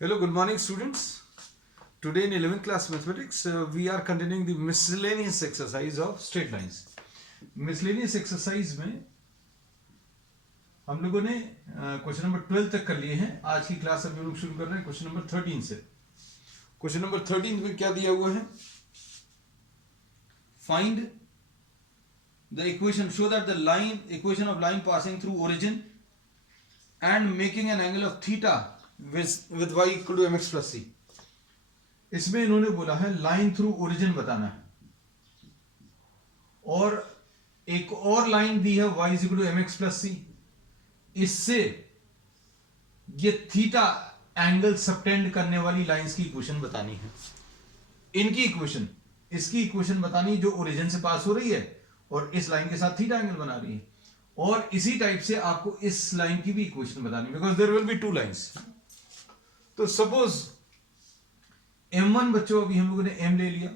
Hello, good morning, students. Today in 11th class mathematics, we are continuing the miscellaneous exercise of straight lines. Miscellaneous exercise में हम लोगों ने question number 12 तक कर लिए हैं. आज की क्लास अभी हम लोग शुरू कर रहे हैं क्वेश्चन नंबर 13 से. क्वेश्चन नंबर 13 में क्या दिया हुआ है? Find the equation, show that the equation of line passing through origin and making an angle of theta with y equal to mx plus c. इसमें इन्होंने बोला है लाइन थ्रू ओरिजिन बताना है और एक और लाइन दी है y equal to mx plus c. इससे ये थीटा एंगल सबटेंड करने वाली लाइंस की इक्वेशन बतानी है. इनकी इक्वेशन, इसकी इक्वेशन बतानी जो ओरिजिन से पास हो रही है और इस लाइन के साथ थीटा एंगल बना रही है. और इसी टाइप से आपको इस लाइन की भी इक्वेशन बतानी, because there will be two lines. तो सपोज m1, बच्चों अभी हम लोगों ने m ले लिया.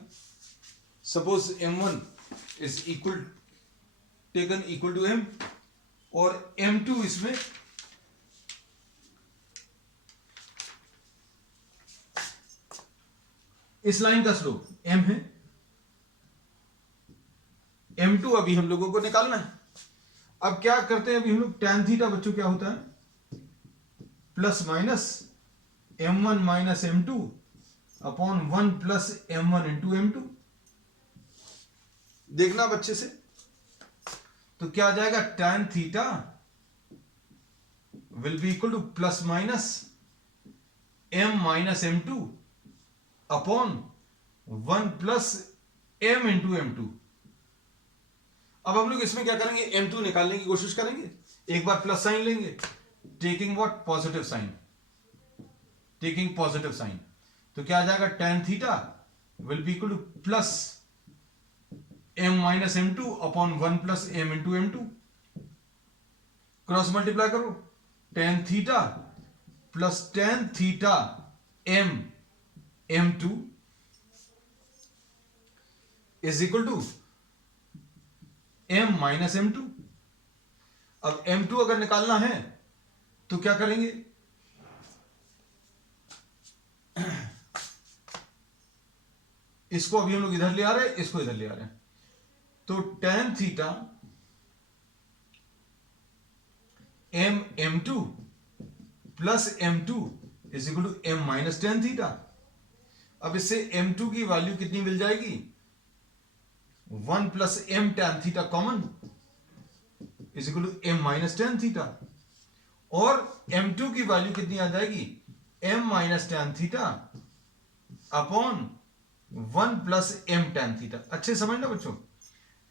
Suppose m1 is equal taken equal to m और m2 इसमें इस लाइन का स्लोप m है. m2 अभी हम लोगों को निकालना है. अब क्या करते हैं अभी हम लोग, tan थीटा बच्चों क्या होता है? Plus minus m1 minus m2 upon 1 plus m1 into m2. देखना बच्चे से, तो क्या आ जाएगा? tan theta will be equal to plus minus m minus m2 upon 1 plus m into m2. अब हम लोग इसमें क्या करेंगे? m2 निकालने की कोशिश करेंगे. एक बार प्लस साइन लेंगे, taking what? Positive sign. Taking positive sign, तो क्या आ जाएगा? tan theta will be equal to plus m minus m2 upon 1 plus m into m2. Cross multiply करो, tan theta plus tan theta m m2 is equal to m minus m2. अब m2 अगर निकालना है तो क्या करेंगे? इसको अभी हम लोग इधर ले आ रहे हैं, इसको इधर ले आ रहे हैं. तो tan theta m m2 plus m2 is equal to m minus tan theta. अब इससे m2 की वैल्यू कितनी मिल जाएगी? 1 plus m tan theta common is equal to m minus tan theta. और m2 की वैल्यू कितनी आ जाएगी? m minus tan theta upon 1 plus m tan theta. अच्छे समझना बच्चों.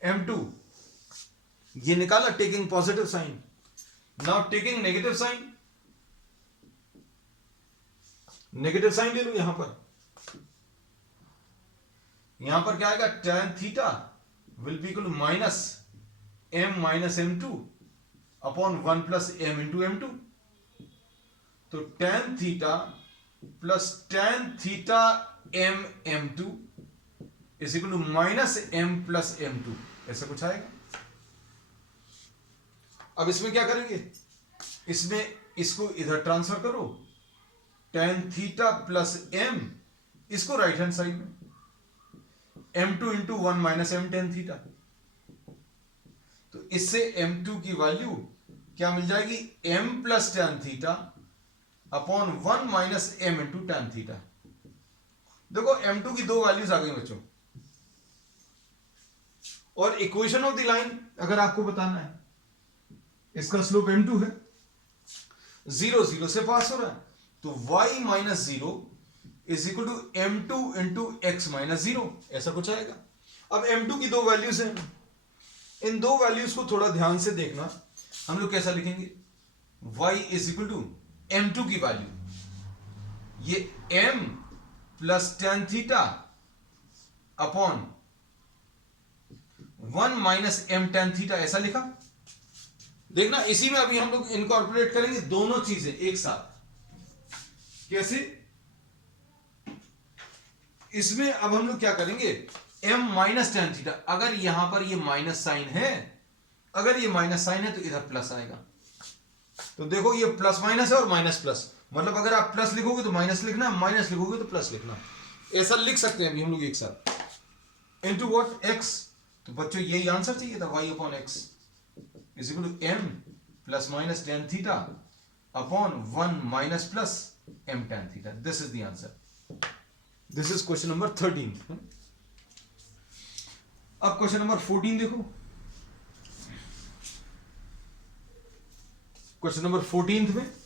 m2 ये निकाला taking positive sign. Now taking negative sign. Negative sign ले लो यहां पर. यहां पर क्या आएगा? tan theta will be equal to minus m minus m2 upon 1 plus m into m2. तो tan theta plus tan theta m m2 is equal to minus m plus m2. ऐसा कुछ आएगा. अब इसमें क्या करेंगे? इसमें इसको इधर ट्रांसफर करो. tan थीटा प्लस m, इसको राइट हैंड साइड में, m2 into 1 minus m tan theta. तो इससे m2 की वैल्यू क्या मिल जाएगी? m plus tan theta upon 1 minus m into tan theta. देखो m2 की दो वैल्यूज आ गई बच्चों. और इक्वेशन ऑफ द लाइन अगर आपको बताना है, इसका स्लोप m2 है, 0 0 से पास हो रहा है, तो y minus 0 is equal to m2 into x minus 0. ऐसा कुछ आएगा. अब m2 की दो वैल्यूज हैं. इन दो वैल्यूज को थोड़ा ध्यान से देखना. हम लोग कैसा लिखेंगे? y is equal to m2 की वैल्यू, ये m plus tan theta upon 1 minus m tan theta. ऐसा लिखा. देखना इसी में अभी हम लोग इनकॉर्पोरेट करेंगे दोनों चीजें एक साथ. कैसे? इसमें अब हम लोग क्या करेंगे? m माइनस tan थीटा, अगर यहां पर ये माइनस साइन है, अगर ये माइनस साइन है तो इधर प्लस आएगा. तो देखो ये प्लस माइनस है और माइनस प्लस, मतलब अगर आप प्लस लिखोगे तो माइनस लिखना, माइनस लिखोगे तो प्लस लिखना, ऐसा लिख सकते हैं अभी हम लोग एक साथ। Into what, x. तो बच्चों यही आंसर चाहिए था, y upon x is equal to m plus minus tan theta upon 1 minus plus m tan theta. This is the answer. This is question number 13। अब क्वेश्चन नंबर 14 देखो। Question number 14 में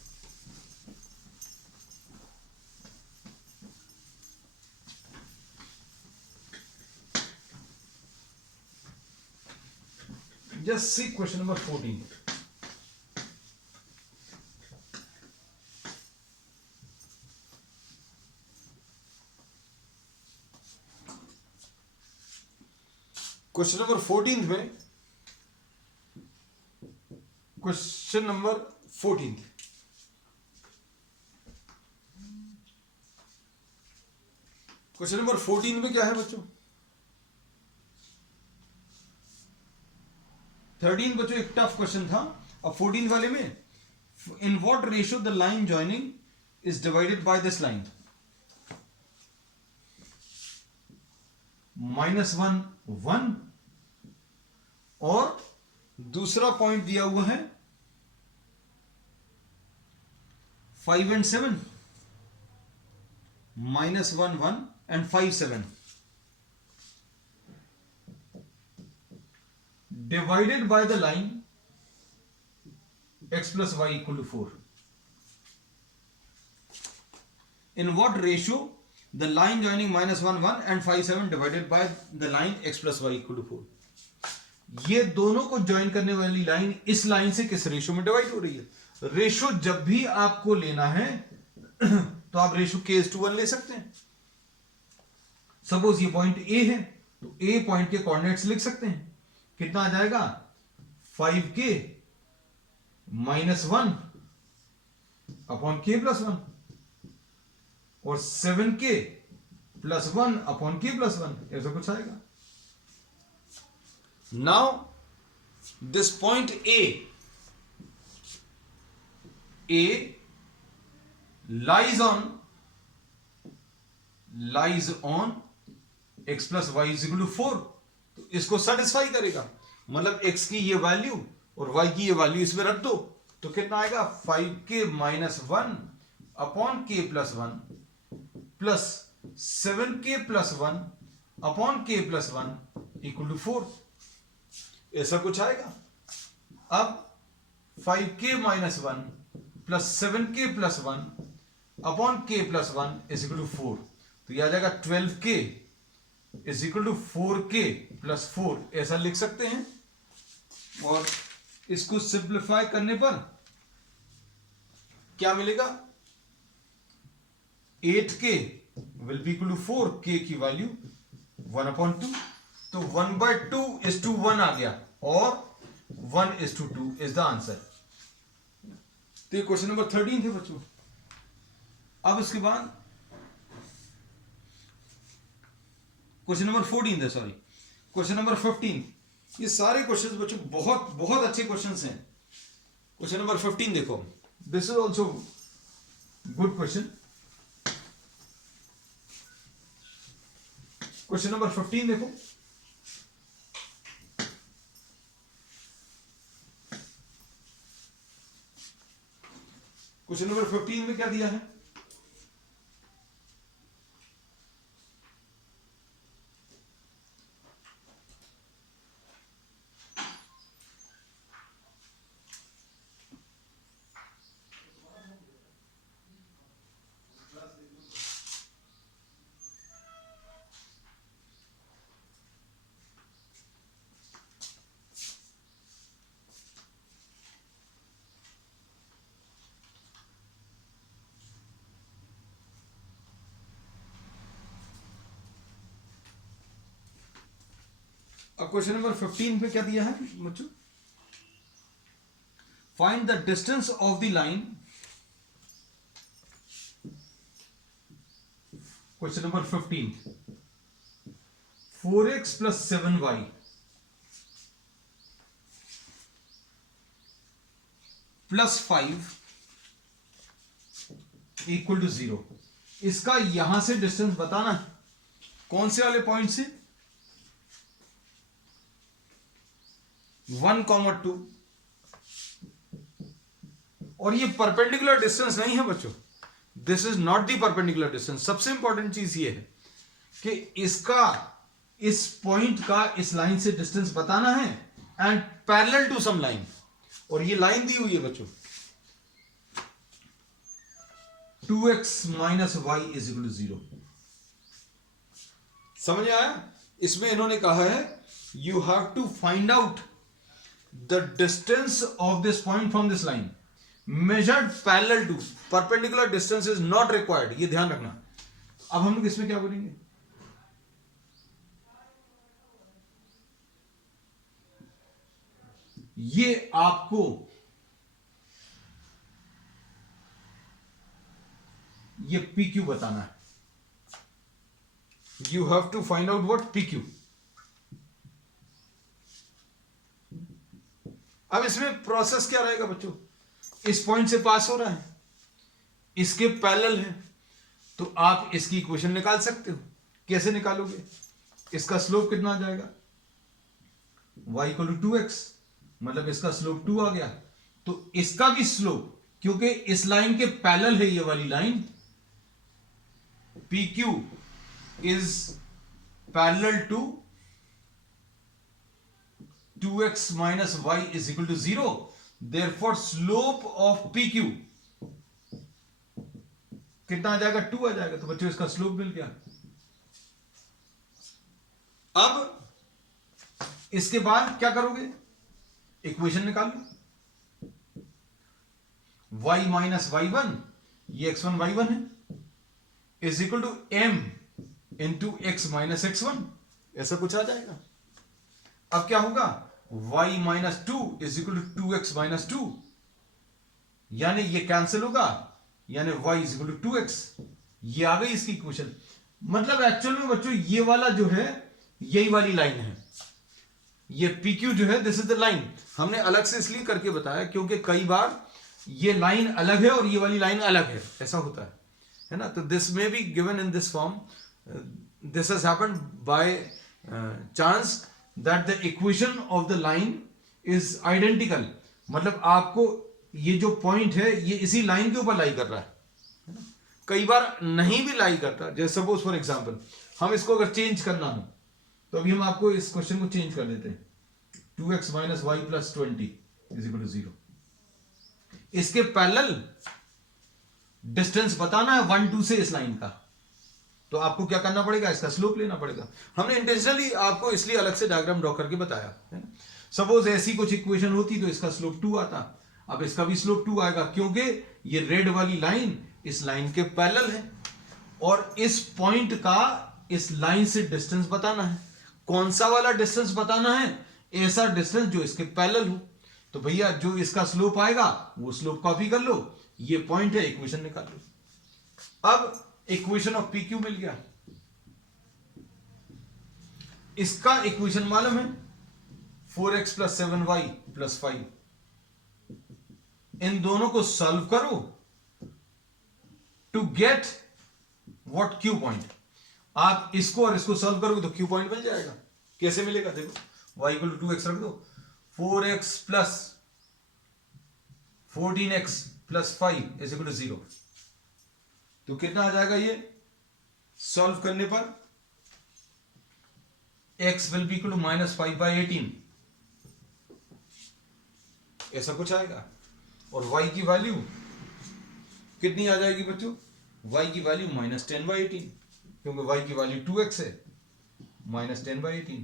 just see question number 14. Question number 14 में, question number 14, question number 14 में क्या है बच्चों? 13 बच्चों एक टफ क्वेश्चन था। अब 14 वाले में, in what ratio the line joining is divided by this line, -1 1, और दूसरा पॉइंट दिया हुआ है 5 and 7, -1 1 and 5 7, divided by the line x plus y equal to 4. In what ratio the line joining -1 1 and 5 7 divided by the line x plus y equal to 4? ये दोनों को join करने वाली लाइन इस लाइन से किस रेशियो में divide हो रही है? रेशियो जब भी आपको लेना है तो आप रेशियो k:1 ले सकते हैं। सपोज ये पॉइंट A है तो A पॉइंट के कोऑर्डिनेट्स लिख सकते हैं। कितना आ जाएगा? 5k -1 अपॉन k प्लस 1 और 7k plus 1 upon k plus 1, ऐसा कुछ आएगा। Now this point A lies on x plus y is equal to 4, तो इसको सेटिस्फाई करेगा। मतलब x की ये वैल्यू और y की ये वैल्यू इसमें रख दो तो कितना आएगा? 5k -1 upon k plus 1 plus 7k plus 1 upon k plus 1 equal to 4, ऐसा कुछ आएगा। अब 5k -1 plus 7k plus 1 upon k plus 1 is equal to 4, तो यह आ जाएगा 12k is equal to 4k plus 4, ऐसा लिख सकते हैं। और इसको सिंप्लीफाई करने पर क्या मिलेगा? 8k will be equal to 4, k की वैल्यू 1/2, तो 1/2 इज टू 1 आ गया और 1:2 इज द आंसर। तो ये क्वेश्चन नंबर 13 थे बच्चों। अब इसके बाद क्वेश्चन नंबर 14 है, सॉरी क्वेश्चन नंबर 15। ये सारे क्वेश्चंस बच्चों बहुत बहुत अच्छे क्वेश्चंस हैं। क्वेश्चन नंबर 15 देखो, this is also good question. Question number 15 देखो, क्वेश्चन नंबर 15 में क्या दिया है? अब क्वेश्चन नंबर 15 पे क्या दिया है बच्चों? Find the distance of the line, question number 15, 4x plus 7y plus 5 equal to 0। इसका यहां से डिस्टेंस बताना है, कौन से वाले पॉइंट से, 1,2, और ये परपेंडिकुलर डिस्टेंस नहीं है बच्चों, this is not the perpendicular distance. सबसे इंपॉर्टेंट चीज ये है कि इसका, इस पॉइंट का इस लाइन से डिस्टेंस बताना है and parallel to some line, और ये लाइन दी हुई है बच्चों 2x minus y is equal to 0। समझ आया? इसमें इन्होंने कहा है you have to find out the distance of this point from this line measured parallel to, perpendicular distance is not required, ये ध्यान रखना। अब हम लोग इसमें क्या करेंगे, ये आपको ये PQ बताना है। You have to find out what PQ। अब इसमें प्रोसेस क्या रहेगा बच्चों, इस पॉइंट से पास हो रहा है, इसके पैरेलल है, तो आप इसकी इक्वेशन निकाल सकते हो। कैसे निकालोगे, इसका स्लोप कितना आ जाएगा, y इक्वल टू 2x, मतलब इसका स्लोप 2 आ गया, तो इसका भी स्लोप, क्योंकि इस लाइन के पैरेलल है ये वाली line, PQ is parallel to 2x minus y is equal to 0. Therefore, slope of PQ कितना आ जाएगा, 2 आ जाएगा। तो बच्चों इसका स्लोप मिल गया। अब इसके बाद क्या करोगे, इक्वेशन निकाल लो, y माइनस y1, ये x1 y1 है, is equal to m into x minus x1, ऐसा कुछ आ जाएगा। अब क्या होगा, y minus 2 is equal to 2x minus 2, यानी ये कैंसिल होगा, यानी y is equal to 2x, ये आ गई इसकी इक्वेशन। मतलब एक्चुअल में बच्चों ये वाला जो है यही वाली लाइन है, ये PQ जो है दिस इज द लाइन। हमने अलग से इसलिए करके बताया क्योंकि कई बार ये लाइन अलग है और ये वाली लाइन अलग है, ऐसा होता है ना। तो this may be given in this form, this has happened by chance that the equation of the line is identical, मतलब आपको ये जो पॉइंट है ये इसी लाइन के ऊपर लाई कर रहा है ना। कई बार नहीं भी लाई करता, जैसे सपोज फॉर एग्जांपल हम इसको अगर चेंज करना हो तो अभी हम आपको इस क्वेश्चन को चेंज कर देते हैं, 2x minus y plus 20 is equal to 0। इसके पैरेलल डिस्टेंस बताना है 1 2 से इस लाइन का, तो आपको क्या करना पड़ेगा, इसका स्लोप लेना पड़ेगा। हमने इंटेंशनली आपको इसलिए अलग से डायग्राम ड्रॉ करके बताया है ना। सपोज ऐसी कुछ इक्वेशन होती तो इसका स्लोप 2 आता, अब इसका भी स्लोप 2 आएगा क्योंकि ये रेड वाली लाइन इस लाइन के पैरेलल है और इस पॉइंट का इस लाइन से डिस्टेंस बताना है। कौन सा वाला डिस्टेंस बताना है, ऐसा डिस्टेंस जो इसके पैरेलल हो। तो भैया जो इसका स्लोप आएगा वो स्लोप कॉपी कर लो, ये पॉइंट है, इक्वेशन निकाल लो। अब इक्वेशन ऑफ PQ मिल गया, इसका इक्वेशन मालूम है 4x प्लस 7y प्लस 5। इन दोनों को सॉल्व करो to get what Q point. आप इसको और इसको सॉल्व करोगे तो Q पॉइंट मिल जाएगा। कैसे मिलेगा, देखो y इक्वल टू 2x रख दो, 4x plus 14x plus 5 is equal to 0। तो कितना आ जाएगा, ये सॉल्व करने पर x will be equal to minus 5/18, ऐसा कुछ आएगा। और y की वैल्यू कितनी आ जाएगी बच्चों, y की वैल्यू माइनस 10/18, क्योंकि y की वैल्यू 2x है, माइनस 10/18।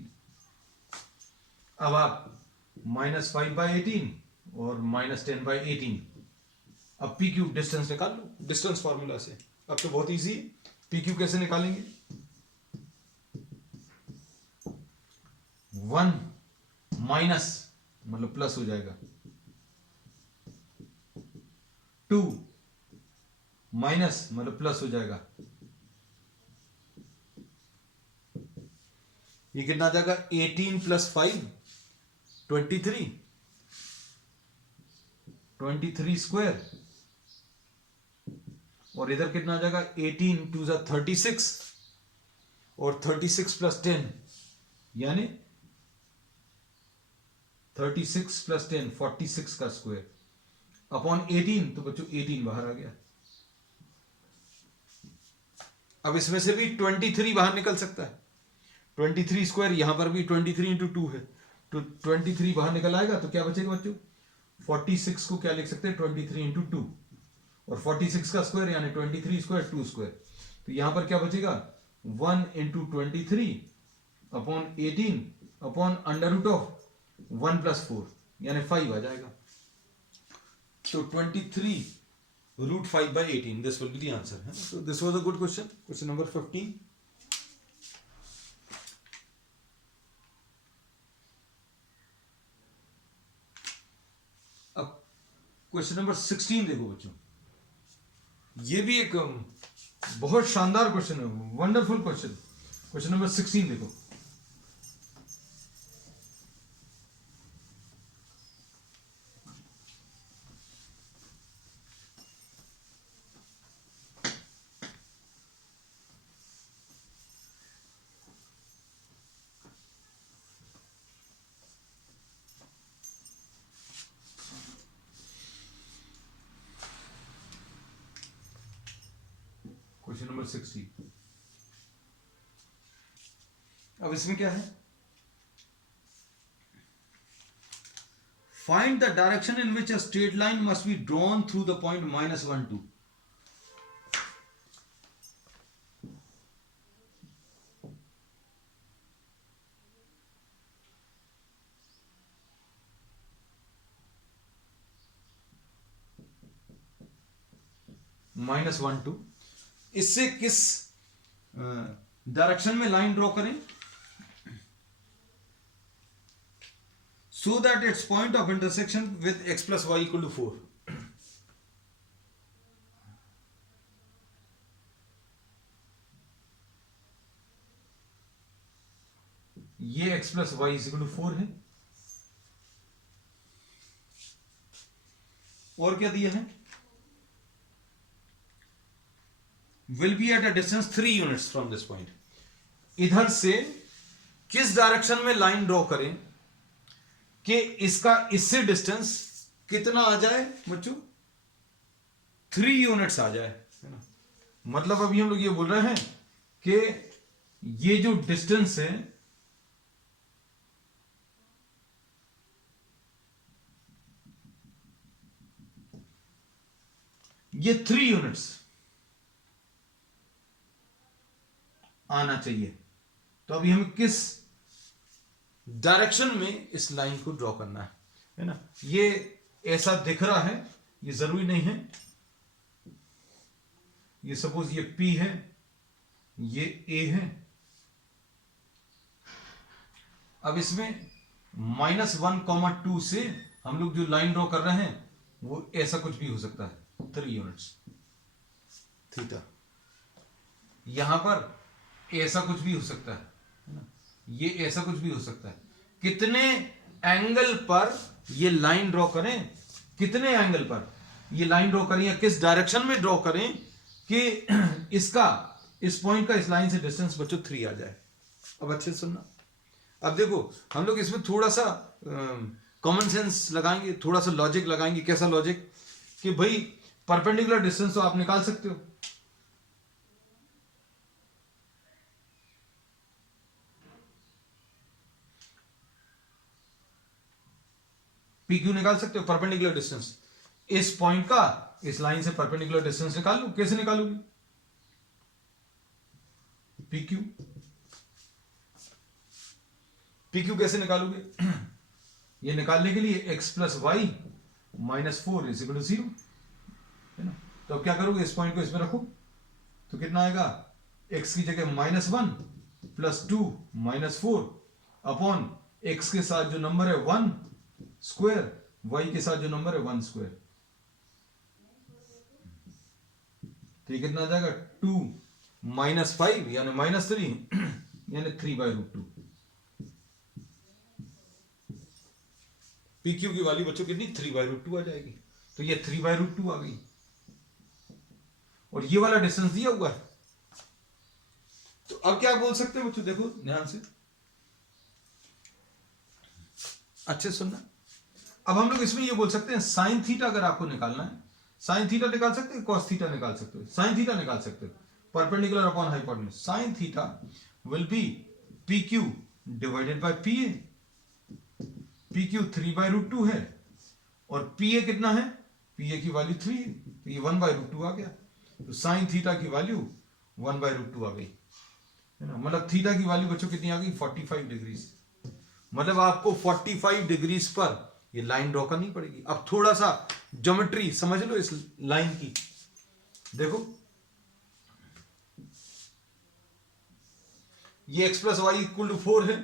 अब आप माइनस 5/18 और माइनस 10/18, अब PQ डिस्टेंस निकाल लो डिस्टेंस फॉर्मूला से। अब तो बहुत इजी है, PQ कैसे निकालेंगे, 1 माइनस मतलब प्लस हो जाएगा, 2 माइनस मतलब प्लस हो जाएगा, ये कितना आ जाएगा 18 प्लस 5 23, 23 स्क्वायर, और इधर कितना आ जाएगा 18 टू 36, और 36 प्लस 10 यानी 36 प्लस 10 46 का स्क्वायर अपॉन 18, तो बच्चों 18 बाहर आ गया। अब इसमें से भी 23 बाहर निकल सकता है, 23 स्क्वायर, यहां पर भी 23 इंटू 2 है, तो 23 बाहर निकल आएगा, तो क्या बचेगा बच्चों 46 को क्या लिख सकते हैं 23 इंटू 2, और 46 का स्क्वायर यानी 23 स्क्वायर 2 स्क्वायर, तो यहां पर क्या बचेगा 1 into 23 upon 18 upon under root of 1 plus 4 यानी 5 आ जाएगा। So 23 root 5 by 18. This will be the answer. So this was a good question. Question number 15. अब क्वेश्चन नंबर 16 देखो बच्चों, ये भी एक बहुत शानदार क्वेश्चन है, वंडरफुल क्वेश्चन। क्वेश्चन नंबर 16 देखो, क्वेश्चन नंबर 16। अब इसमें क्या है, find the direction in which a straight line must be drawn through the point -1 2। -1 2, इससे किस डायरेक्शन में लाइन ड्रॉ करें so that it's point of intersection with x plus y equal to 4। ये x plus y equal to 4 है, और क्या दिया है, will be at a distance 3 units from this point। इधर से किस डायरेक्शन में लाइन ड्रॉ करें कि इसका इससे डिस्टेंस कितना आ जाए बच्चों 3 यूनिट्स आ जाए, है ना। मतलब अभी हम लोग ये बोल रहे हैं कि ये जो डिस्टेंस है ये 3 यूनिट्स आना चाहिए। तो अभी हमें किस डायरेक्शन में इस लाइन को ड्रॉ करना है ना। ये ऐसा दिख रहा है, ये जरूरी नहीं है, ये सपोज ये P है, ये A है। अब इसमें -1, 2 से हम लोग जो लाइन ड्रॉ कर रहे हैं वो ऐसा कुछ भी हो सकता है, 3 यूनिट्स थीटा। यहां पर ऐसा कुछ भी हो सकता है ना, ये ऐसा कुछ भी हो सकता है। कितने एंगल पर ये लाइन ड्रॉ करें, कितने एंगल पर ये लाइन ड्रॉ करें या किस डायरेक्शन में ड्रॉ करें कि इसका इस पॉइंट का इस लाइन से डिस्टेंस बच्चों 3 आ जाए। अब अच्छे से सुनना। अब देखो हम लोग इसमें थोड़ा सा कॉमन सेंस लगाएंगे, थोड़ा सा लॉजिक लगाएंगे। कैसा लॉजिक कि भाई परपेंडिकुलर डिस्टेंस तो आप निकाल सकते हो, PQ निकाल सकते हो, परपेंडिकुलर डिस्टेंस इस पॉइंट का इस लाइन से परपेंडिकुलर डिस्टेंस निकाल लो। कैसे निकालोगे PQ? PQ कैसे निकालोगे? ये निकालने के लिए x plus y -4 is equal to 0, है ना। तो अब क्या करोगे, इस पॉइंट को इसमें रखो तो कितना आएगा, x की जगह -1 प्लस 2 -4 अपॉन x के साथ जो नंबर है 1 स्क्वायर, y के साथ जो नंबर है 1 स्क्वायर। तो ये कितना आ जाएगा 2 -5 यानी -3 यानी 3/√2। PQ की वैल्यू बच्चों कितनी 3/√2 आ जाएगी। तो ये 3/√2 आ गई, और ये वाला डिस्टेंस दिया हुआ है। तो अब क्या बोल सकते हैं बच्चों, देखो ध्यान से, अच्छे सुनना। अब हम लोग इसमें ये बोल सकते हैं साइन थीटा अगर आपको निकालना है, साइन थीटा निकाल सकते हैं, कॉस थीटा निकाल सकते हो, साइन थीटा निकाल सकते हो, perpendicular upon hypotenuse. Sine theta will B P Q divided by P A. P Q 3/√2 है, और पी ए कितना है, पी ए की वैल्यू 3 है, तो ये 1/√2 आ गया। तो साइन थीटा की वैल्यू 1/√2 आ गई, है ना। मतलब थीटा की वैल्यू बच्चों कितनी आ गई, 45 डिग्रीज। मतलब आपको 45 डिग्रीज पर ये लाइन ड्रॉ करनी पड़ेगी। अब थोड़ा सा ज्योमेट्री समझ लो इस लाइन की। देखो ये x plus y equal to 4 है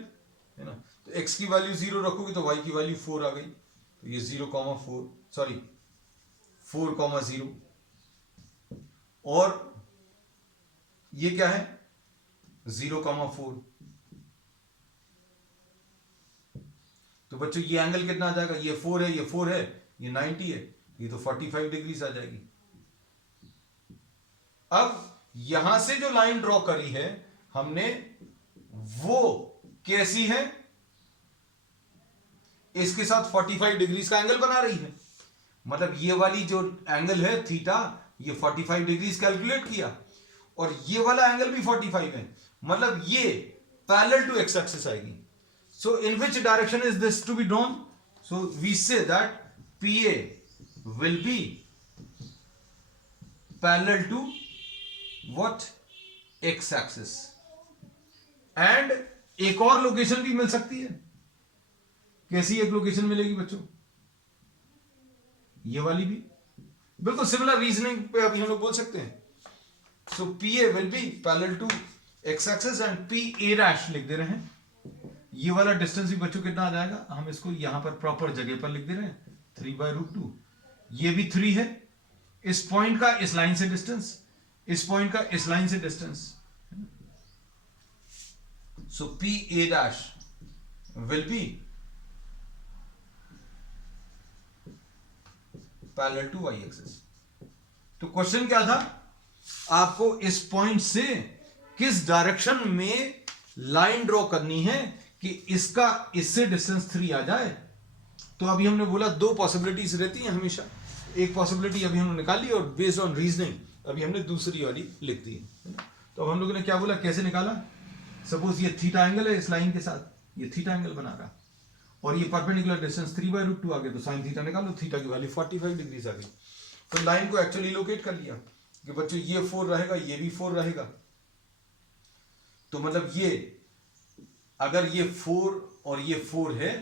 ना। तो x की वैल्यू 0 रखोगे तो y की वैल्यू 4 आ गई। तो ये 0,4 सॉरी 4,0, और ये क्या है 0,4। तो बच्चों ये एंगल कितना आ जाएगा, ये 4 है, ये 4 है, ये 90 है, ये तो 45 डिग्रीज आ जाएगी। अब यहां से जो लाइन ड्रॉ करी है हमने, वो कैसी है, इसके साथ 45 डिग्रीज का एंगल बना रही है। मतलब ये वाली जो एंगल है थीटा, ये 45 डिग्रीज कैलकुलेट किया, और ये वाला एंगल भी 45 है। मतलब ये पैरेलल टू एक्स एक्सिस आएगी। So in which direction is this to be drawn? So we say that PA will be parallel to what? X axis. And एक और लोकेशन भी मिल सकती है। कैसी एक लोकेशन मिलेगी बच्चों, ये वाली भी बिल्कुल सिमिलर रीजनिंग पे अभी हम लोग बोल सकते हैं। So PA will be parallel to X axis and PA' लिख दे रहे हैं। ये वाला डिस्टेंस भी बच्चों कितना आ जाएगा, हम इसको यहां पर प्रॉपर जगह पर लिख दे रहे हैं 3/√2। ये भी 3 है, इस पॉइंट का इस लाइन से डिस्टेंस, इस पॉइंट का इस लाइन से distance. So PA' will be parallel to y axis. तो क्वेश्चन क्या था, आपको इस पॉइंट से किस डायरेक्शन में लाइन ड्रॉ करनी है कि इसका इससे डिस्टेंस 3 आ जाए। तो अभी हमने बोला दो पॉसिबिलिटीज रहती हैं हमेशा। एक पॉसिबिलिटी अभी हमने निकाली, और बेस्ड ऑन रीजनिंग अभी हमने दूसरी वाली लिख दी है ना। तो अब हम लोगों ने क्या बोला, कैसे निकाला, सपोज ये थीटा एंगल है इस लाइन के साथ, ये थीटा एंगल बना रहा, और ये परपेंडिकुलर डिस्टेंस 3/√2 आ गया, तो साइन थीटा निकालो, थीटा की वैल्यू 45 डिग्रीज आ गई। तो लाइन को एक्चुअली लोकेट कर लिया कि बच्चों ये 4 रहेगा, ये भी 4 रहेगा। तो मतलब ये अगर ये 4 और ये 4 है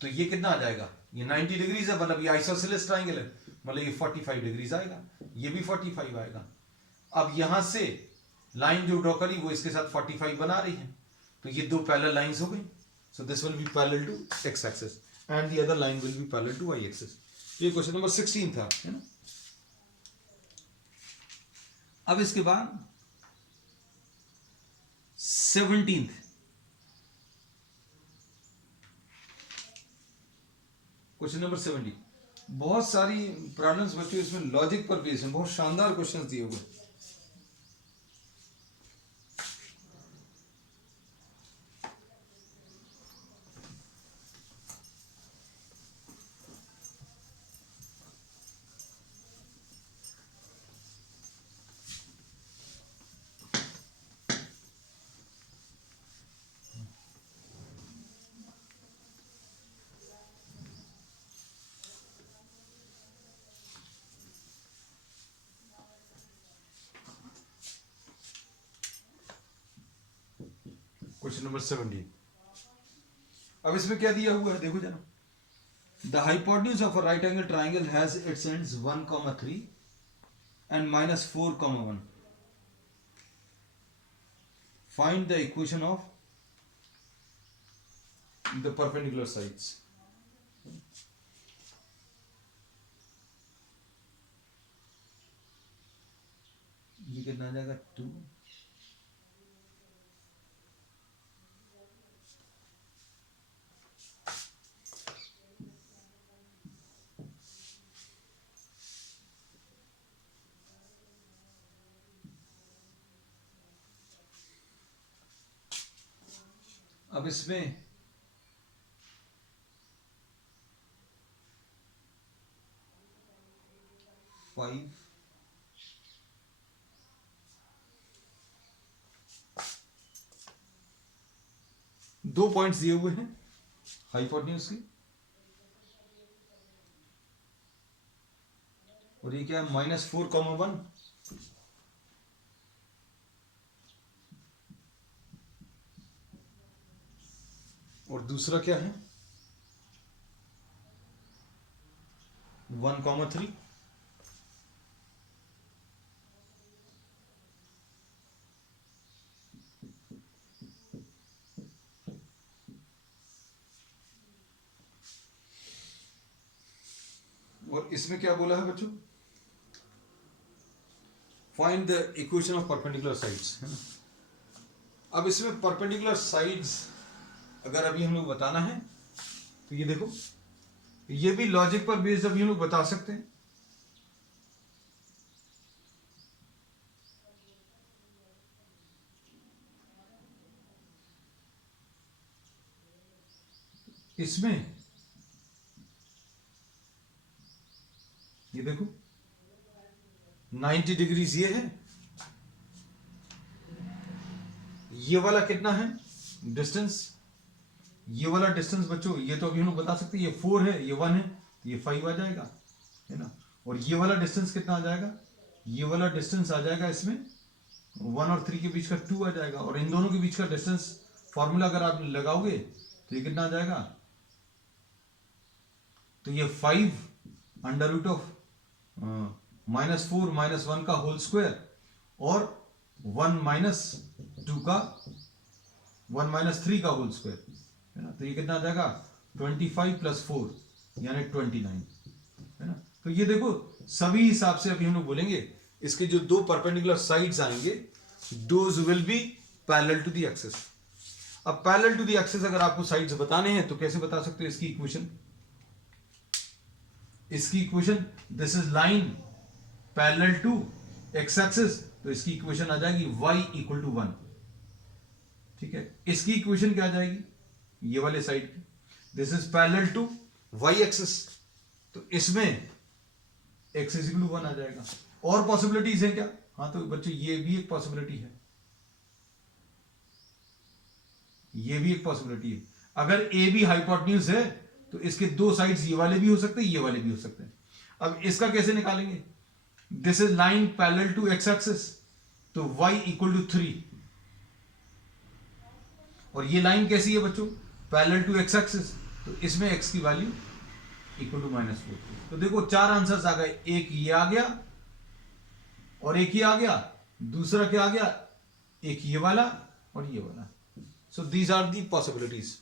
तो ये कितना आ जाएगा, ये 90 डिग्रीज है, मतलब ये आइसोसेलेस ट्राइंगल है, मतलब ये 45 डिग्रीज आएगा, ये भी 45 आएगा। अब यहां से लाइन जो ड्रॉ करी वो इसके साथ 45 बना रही है, तो ये दो पैरेलल लाइंस हो गई। So this will be parallel to x axis and the other line will be parallel to y axis. ये क्वेश्चन नंबर 16 था, है ना। अब इसके बाद 17th क्वेश्चन नंबर 17। बहुत सारी प्रॉब्लम्स बच्चों इसमें लॉजिक पर बेस्ड हैं, बहुत शानदार क्वेश्चंस दिए हुए। Question number 17। अब इसमें क्या दिया हुआ है देखो जरा। The hypotenuse of a right angle triangle has its ends 1,3 and -4,1. Find the equation of the perpendicular sides. ये कितना आ जाएगा 2, अब इसमें फाइव दो पॉइंट्स दिए हुए हैं हाइपोटेन्यूज की, और ये क्या है -4,1, और दूसरा क्या है 1,3, और इसमें क्या बोला है बच्चों, find the equation of perpendicular sides, है ना। अब इसमें परपेंडिकुलर साइड्स अगर अभी हम लोग बताना है तो ये देखो, ये भी लॉजिक पर बेस्ड अभी हम लोग बता सकते हैं। इसमें ये देखो 90 डिग्रीज ये है, ये वाला कितना है डिस्टेंस, ये वाला डिस्टेंस बच्चों ये तो अभी हम लोग बता सकते हैं, ये 4 है, ये 1 है, तो ये 5 आ जाएगा, है ना। और ये वाला डिस्टेंस कितना आ जाएगा, ये वाला डिस्टेंस आ जाएगा इसमें 1 और 3 के बीच का 2 आ जाएगा, और इन दोनों के बीच का डिस्टेंस फॉर्मूला अगर आप लगाओगे तो ये कितना आ जाएगा, तो ये 5 अंडर रूट ऑफ -4 -1 का होल स्क्वायर और 1 -2 का 1 -3 का होल स्क्वायर, है ना। तो ये कितना आ जाएगा 25 + 4 यानी 29, है ना। तो ये देखो सभी हिसाब से अभी हम लोग बोलेंगे इसके जो दो परपेंडिकुलर साइड्स आएंगे those will be parallel to the axis. अब पैरेलल टू द एक्सिस अगर आपको साइड्स बताने हैं तो कैसे बता सकते हो इसकी इक्वेशन, इसकी equation this is line parallel to x axis, तो इसकी इक्वेशन आ जाएगी y = 1, ठीक है। इसकी इक्वेशन क्या आ जाएगी ये वाले साइड की, this is parallel to y axis, तो इसमें x = 1 आ जाएगा। और पॉसिबिलिटीज है क्या, हाँ तो बच्चे ये भी एक पॉसिबिलिटी है, ये भी एक पॉसिबिलिटी है। अगर a भी हाइपोटेन्यूज है तो इसके दो साइड्स ये वाले भी हो सकते हैं, ये वाले भी हो सकते हैं। अब इसका कैसे निकालेंगे, this is line parallel to x axis, तो y = 3, और ये लाइन कैसी है बच्चों पैरेलल टू x एक्सिस, तो इसमें x की वैल्यू = -4। तो देखो 4 आंसर्स आ गए, एक ये आ गया और एक ये आ गया, दूसरा क्या आ गया एक ये वाला और ये वाला। So these are the possibilities.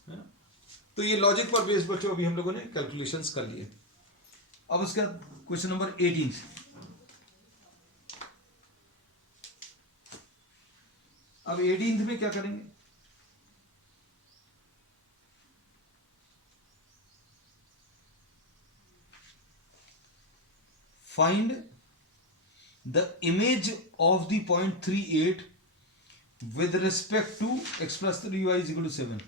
तो ये लॉजिक पर बेस्ड बच्चों अभी हम लोगों ने कैलकुलेशंस कर लिए। अब उसका क्वेश्चन नंबर 18, अब 18 में क्या करेंगे, find the image of the point 38 with respect to x plus 3y = 7।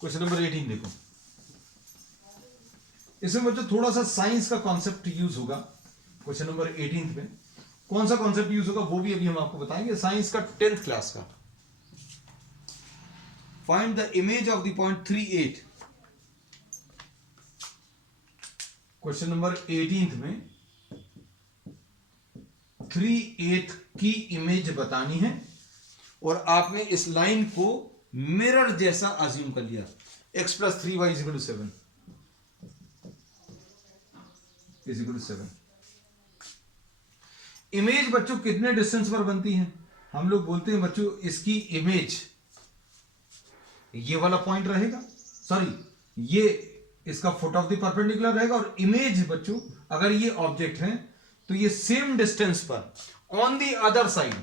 Question number 18 देखो, इसमें बच्चों थोड़ा सा साइंस का कॉन्सेप्ट यूज होगा। क्वेश्चन नंबर 18 में कौन सा कॉन्सेप्ट यूज होगा वो भी अभी हम आपको बताएंगे, साइंस का 10th क्लास का। Find the image of the point 38। Question number 18 में 38 की इमेज बतानी है, और आपने इस लाइन को मिरर जैसा अज्यूम कर लिया, x + 3y = 7 = 7। इमेज बच्चों कितने डिस्टेंस पर बनती है, हम लोग बोलते हैं बच्चों इसकी इमेज ये वाला पॉइंट रहेगा, सॉरी ये इसका फुट ऑफ द परपेंडिकुलर रहेगा, और इमेज बच्चों अगर ये ऑब्जेक्ट है तो ये सेम डिस्टेंस पर on the other side,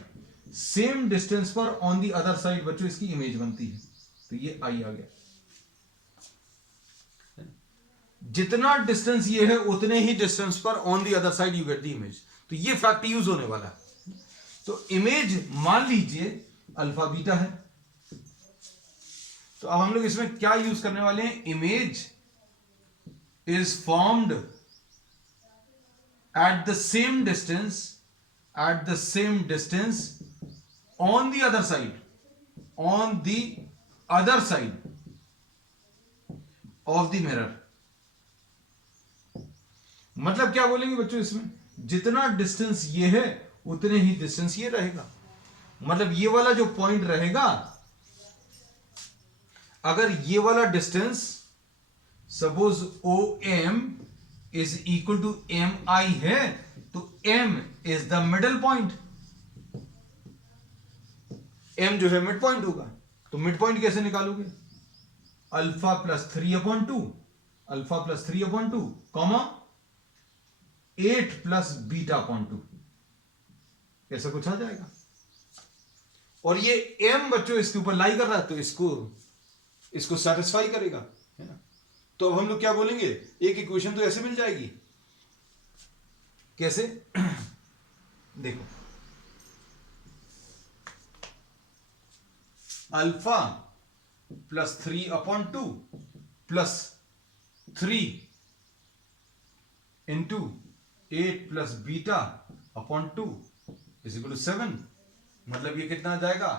same distance पर ऑन द अदर साइड बच्चों इसकी इमेज बनती है। तो ये आई आ गया, जितना डिस्टेंस ये है उतने ही डिस्टेंस पर on the other side you get the image. तो ये फैक्ट यूज होने वाला है। तो इमेज मान लीजिए अल्फा बीटा है, तो अब हम लोग इसमें क्या यूज करने वाले हैं, image is formed at the same distance on the other side of the mirror. मतलब क्या बोलेंगे बच्चों, इसमें जितना डिस्टेंस ये है उतने ही डिस्टेंस ये रहेगा। मतलब ये वाला जो पॉइंट रहेगा, अगर ये वाला distance suppose OM is equal to MI है, तो M is the middle point. M जो है मिड पॉइंट होगा, तो मिड पॉइंट कैसे निकालोगे, अल्फा प्लस 3/2 कॉमा 8 प्लस बीटा/2, ऐसा कुछ आ जाएगा। और ये M बच्चों इसके ऊपर लाई कर रहा है, तो इसको सेटिस्फाई करेगा, है ना। तो अब हम लोग क्या बोलेंगे, एक इक्वेशन तो ऐसे मिल जाएगी, कैसे देखो, alpha plus 3/2 plus 3 into 8 plus beta is equal to 7। मतलब ये कितना आ जाएगा,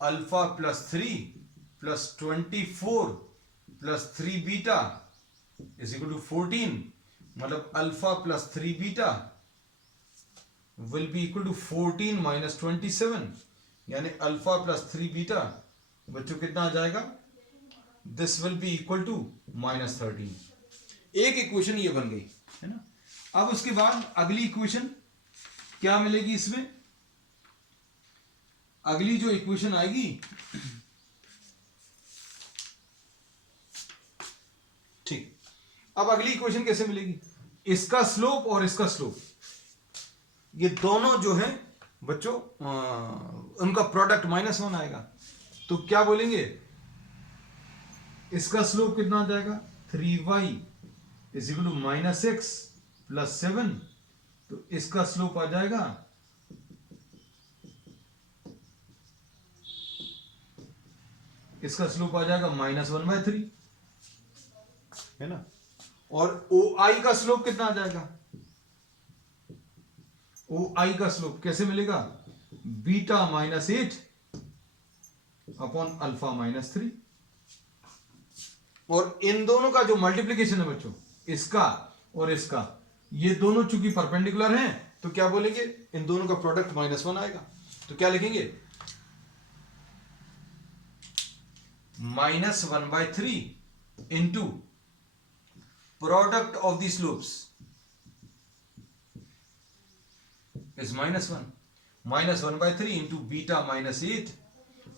alpha plus 3 plus 24 plus 3 beta is equal to 14। मतलब alpha plus 3 beta will be equal to 14 minus 27, यानी अल्फा प्लस 3 बीटा बच्चों कितना आ जाएगा, this will be equal to -13। एक इक्वेशन ये बन गई, है ना। अब उसके बाद अगली इक्वेशन क्या मिलेगी इसमें, अगली जो इक्वेशन आएगी, ठीक, अब अगली इक्वेशन कैसे मिलेगी, इसका स्लोप और इसका स्लोप, ये दोनों जो है बच्चों उनका प्रोडक्ट -1 आएगा। तो क्या बोलेंगे, इसका स्लोप कितना आ जाएगा, 3y is equal to -x plus 7। तो इसका स्लोप आ जाएगा -1/3, है ना। और OI का स्लोप कितना आ जाएगा, OI का स्लोप कैसे मिलेगा, बीटा -8 अपॉन अल्फा -3। और इन दोनों का जो मल्टीप्लीकेशन है बच्चों, इसका और इसका, ये दोनों चूंकि परपेंडिकुलर हैं, तो क्या बोलेंगे, इन दोनों का प्रोडक्ट -1 आएगा। तो क्या लिखेंगे, -1/3 into product of the slopes is -1, -1/3 into beta -8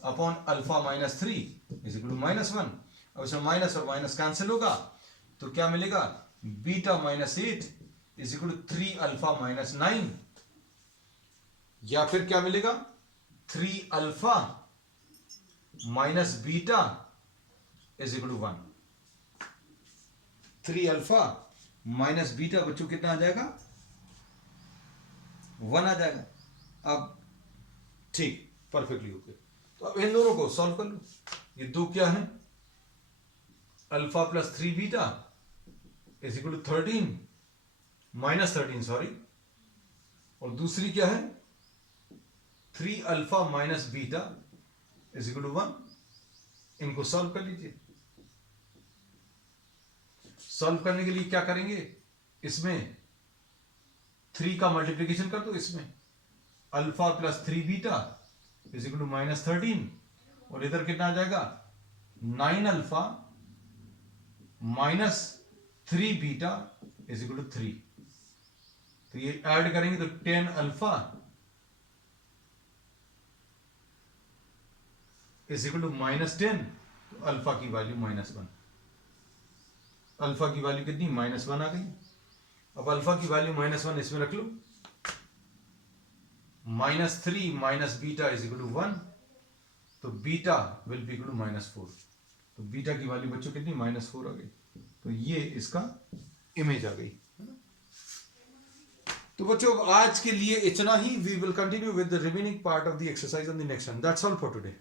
upon alpha -3 is equal to -1। अब इसमें माइनस और माइनस कैंसिल होगा, तो क्या मिलेगा, beta -8 is equal to 3 alpha -9, या फिर क्या मिलेगा, 3 alpha minus beta is equal to 1। 3 alpha minus beta बच्चों कितना आ जाएगा, 1 आ जाएगा। अब ठीक, परफेक्टली ओके। तो अब इन दोनों को सॉल्व कर लो। ये दो क्या है, alpha plus 3 beta is equal to 13 -13 sorry, और दूसरी क्या है, 3 alpha minus beta is equal to 1। इनको सॉल्व कर लीजिए। सॉल्व करने के लिए क्या करेंगे, इसमें 3 का मल्टीप्लीकेशन कर दो, इसमें alpha plus 3 beta is equal to -13, और इधर कितना आ जाएगा, 9 alpha minus 3 beta is equal to 3। तो ये ऐड करेंगे तो 10 अल्फा इज इक्वल टू -10, तो अल्फा की वैल्यू -1। अल्फा की वैल्यू कितनी, -1 आ गई। अब अल्फा की वैल्यू -1 इसमें रख लो, -3 minus beta is equal to 1, तो beta will be equal to -4। तो बीटा की वैल्यू बच्चों कितनी, -4 आ गई। तो ये इसका इमेज आ गई। तो तो बच्चों आज के लिए इतना ही. We will continue with the remaining part of the exercise on the next one. That's all for today.